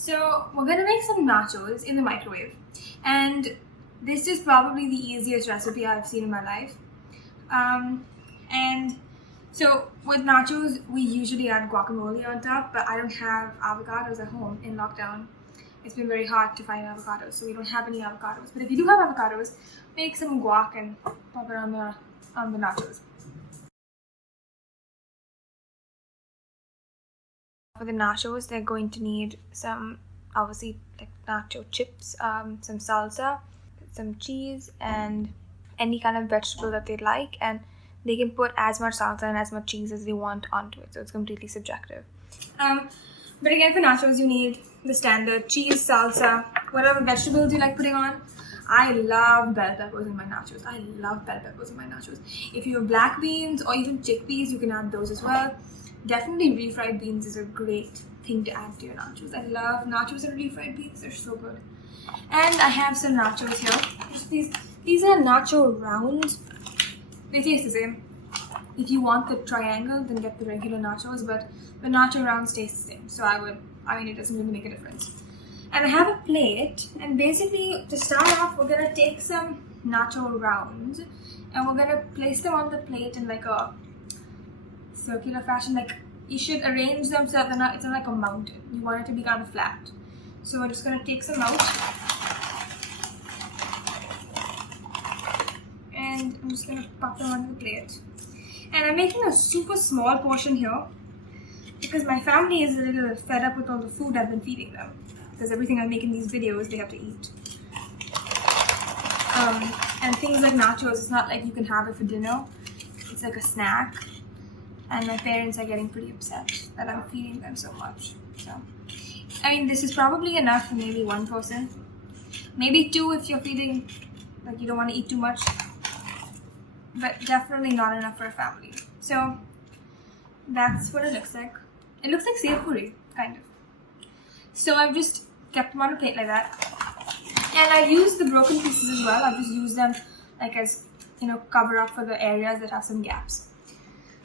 So we're gonna make some nachos in the microwave, and this is probably the easiest recipe I've seen in my life. And so with nachos, we usually add guacamole on top, but I don't have avocados at home in lockdown. It's been very hard to find avocados, so we don't have any avocados. But if you do have avocados, make some guac and pop it on the nachos. For the nachos, they're going to need some, obviously, like nacho chips, some salsa, some cheese, and any kind of vegetable that they like. And they can put as much salsa and as much cheese as they want onto it, so it's completely subjective. But again, for nachos, you need the standard cheese, salsa, whatever vegetables you like putting on. I love bell peppers in my nachos. If you have black beans or even chickpeas, you can add those as well. Definitely refried beans is a great thing to add to your nachos. I love nachos and refried beans. They're so good. And I have some nachos here. These are nacho rounds. They taste the same. If you want the triangle, then get the regular nachos, but the nacho rounds taste the same. So it doesn't really make a difference. And I have a plate, and basically to start off, we're gonna take some nacho rounds and we're gonna place them on the plate in like a circular fashion. Like, you should arrange them so that it's not like a mountain. You want it to be kind of flat. So we're just gonna take some out, and I'm just gonna pop them on the plate. And I'm making a super small portion here because my family is a little fed up with all the food I've been feeding them. Because everything I make in these videos, they have to eat. And things like nachos, it's not like you can have it for dinner. It's like a snack. And my parents are getting pretty upset that I'm feeding them so much. So, I mean, this is probably enough for maybe one person. Maybe two if you're feeding, like, you don't want to eat too much. But definitely not enough for a family. So, that's what it looks like. It looks like sev puri, kind of. So I've just kept them on a plate like that. And I've used the broken pieces as well. I've just used them like as, cover up for the areas that have some gaps.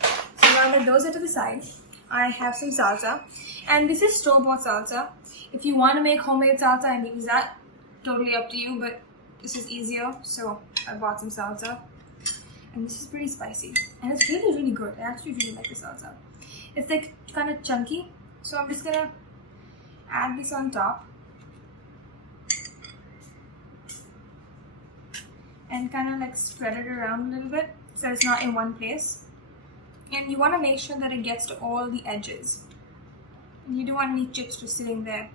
So now that those are to the side, I have some salsa. And this is store-bought salsa. If you want to make homemade salsa and use that, totally up to you, but this is easier, so I bought some salsa. And this is pretty spicy. And it's really, really good. I actually really like the salsa. It's like kind of chunky, so I'm just gonna add this on top and kind of like spread it around a little bit so it's not in one place. And you want to make sure that it gets to all the edges. You don't want any chips just sitting there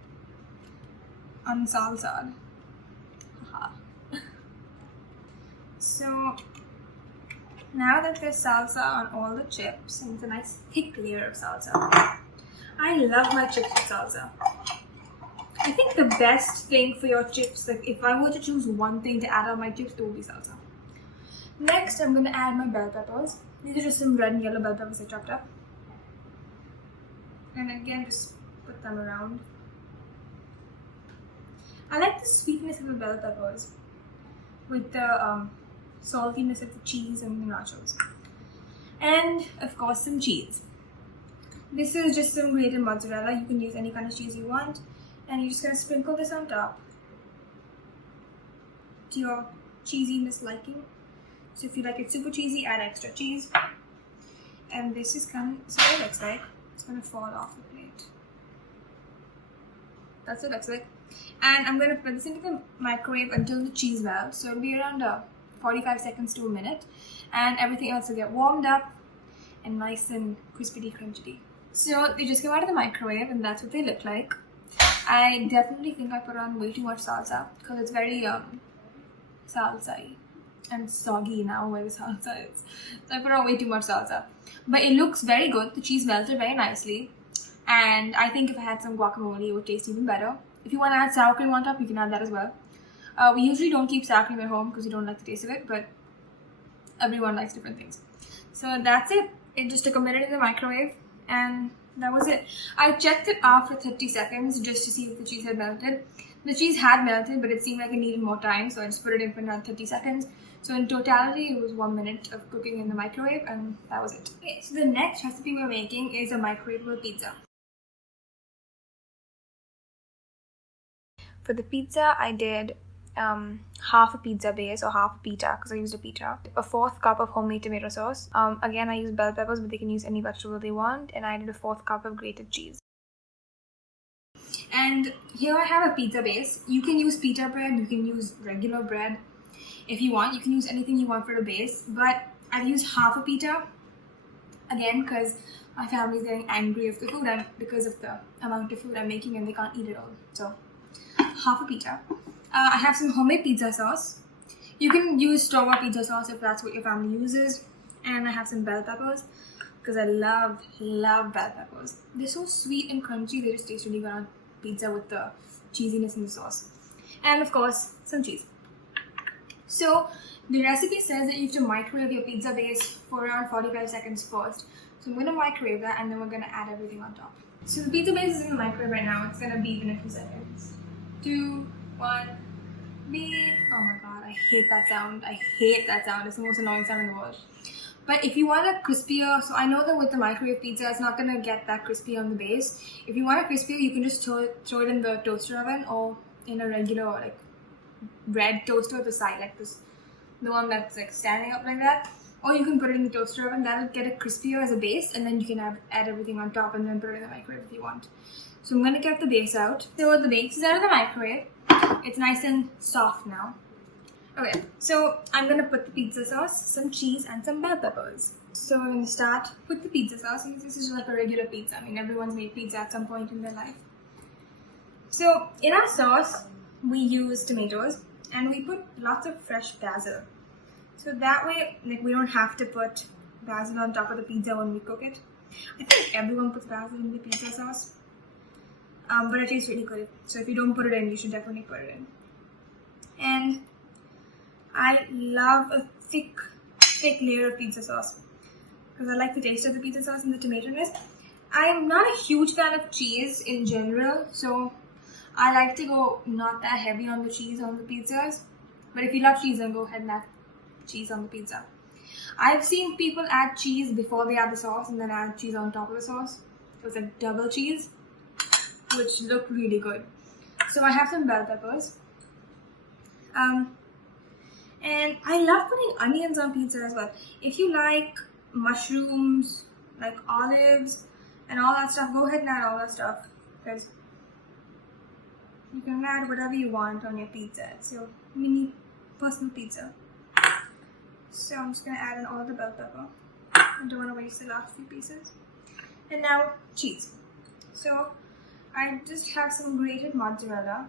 unsalsad. So now that there's salsa on all the chips, and it's a nice thick layer of salsa. I love my chips with salsa. I think the best thing for your chips, like if I were to choose one thing to add on my chips, it would be salsa. Next, I'm going to add my bell peppers. These are just some red and yellow bell peppers I chopped up. And again, just put them around. I like the sweetness of the bell peppers with the saltiness of the cheese and the nachos. And of course, some cheese. This is just some grated mozzarella. You can use any kind of cheese you want. And you're just going to sprinkle this on top to your cheesiness liking. So if you like it super cheesy, add extra cheese. And this is kind of what it looks like. It's going to fall off the plate. That's what it looks like. And I'm going to put this into the microwave until the cheese melts. So it'll be around 45 seconds to a minute. And everything else will get warmed up and nice and crispity crunchy. So they just came out of the microwave and that's what they look like. I definitely think I put on way too much salsa because it's very salsa-y and soggy now where the salsa is. So I put on way too much salsa. But it looks very good. The cheese melted very nicely. And I think if I had some guacamole, it would taste even better. If you want to add sour cream on top, you can add that as well. We usually don't keep sour cream at home because we don't like the taste of it, but everyone likes different things. So that's it. It just took a minute in the microwave and that was it. I checked it after 30 seconds just to see if the cheese had melted. The cheese had melted, but it seemed like it needed more time, so I just put it in for another 30 seconds. So in totality, it was 1 minute of cooking in the microwave and that was it. Okay, so the next recipe we're making is a microwavable pizza. For the pizza, I did half a pizza base or half a pita because I used a pita. A 4th cup of homemade tomato sauce. Again, I used bell peppers, but they can use any vegetable they want. And I did a 4th cup of grated cheese. And here I have a pizza base. You can use pita bread, you can use regular bread if you want. You can use anything you want for the base, but I've used half a pita again because my family is getting angry of the food and because of the amount of food I'm making and they can't eat it all. So half a pita. I have some homemade pizza sauce. You can use store-bought pizza sauce if that's what your family uses. And I have some bell peppers because I love bell peppers. They're so sweet and crunchy. They just taste really good on pizza with the cheesiness in the sauce. And of course, some cheese. So the recipe says that you have to microwave your pizza base for around 45 seconds first. So I'm going to microwave that and then we're going to add everything on top. So the pizza base is in the microwave right now. It's going to beep in a few seconds. 2, 1, beep. Oh my god, I hate that sound. I hate that sound. It's the most annoying sound in the world. But if you want a crispier, so I know that with the microwave pizza, it's not going to get that crispy on the base. If you want a crispier, you can just throw it in the toaster oven or in a regular like bread toaster at the side, like this, the one that's like standing up like that. Or you can put it in the toaster oven. That'll get it crispier as a base, and then you can add everything on top and then put it in the microwave if you want. So I'm going to get the base out. So the base is out of the microwave. It's nice and soft now. Okay, so I'm going to put the pizza sauce, some cheese, and some bell peppers. So I'm going to start with the pizza sauce. This is like a regular pizza. I mean, everyone's made pizza at some point in their life. So in our sauce, we use tomatoes and we put lots of fresh basil. So that way, like, we don't have to put basil on top of the pizza when we cook it. I think everyone puts basil in the pizza sauce. But it tastes really good. So if you don't put it in, you should definitely put it in. And I love a thick layer of pizza sauce because I like the taste of the pizza sauce and the tomato-ness. I'm not a huge fan of cheese in general, so I like to go not that heavy on the cheese on the pizzas. But if you love cheese, then go ahead and add cheese on the pizza. I've seen people add cheese before they add the sauce and then add cheese on top of the sauce. It was like double cheese, which looked really good. So I have some bell peppers. And I love putting onions on pizza as well. If you like mushrooms, like olives, and all that stuff, go ahead and add all that stuff. Because you can add whatever you want on your pizza. It's your mini personal pizza. So I'm just going to add in all the bell pepper. I don't want to waste the last few pieces. And now cheese. So I just have some grated mozzarella.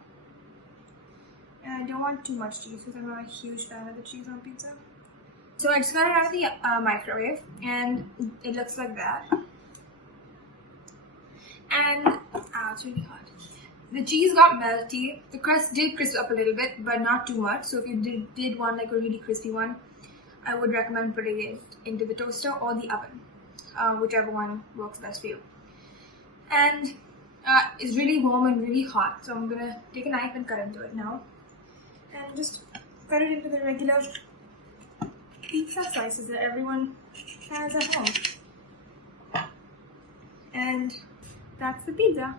And I don't want too much cheese because I'm not a huge fan of the cheese on pizza. So I just got it out of the microwave and it looks like that. And it's really hot. The cheese got melty. The crust did crisp up a little bit, but not too much. So if you did want like a really crispy one, I would recommend putting it into the toaster or the oven, whichever one works best for you. And it's really warm and really hot, so I'm gonna take a knife and cut into it now. And just cut it into the regular pizza slices that everyone has at home. And that's the pizza.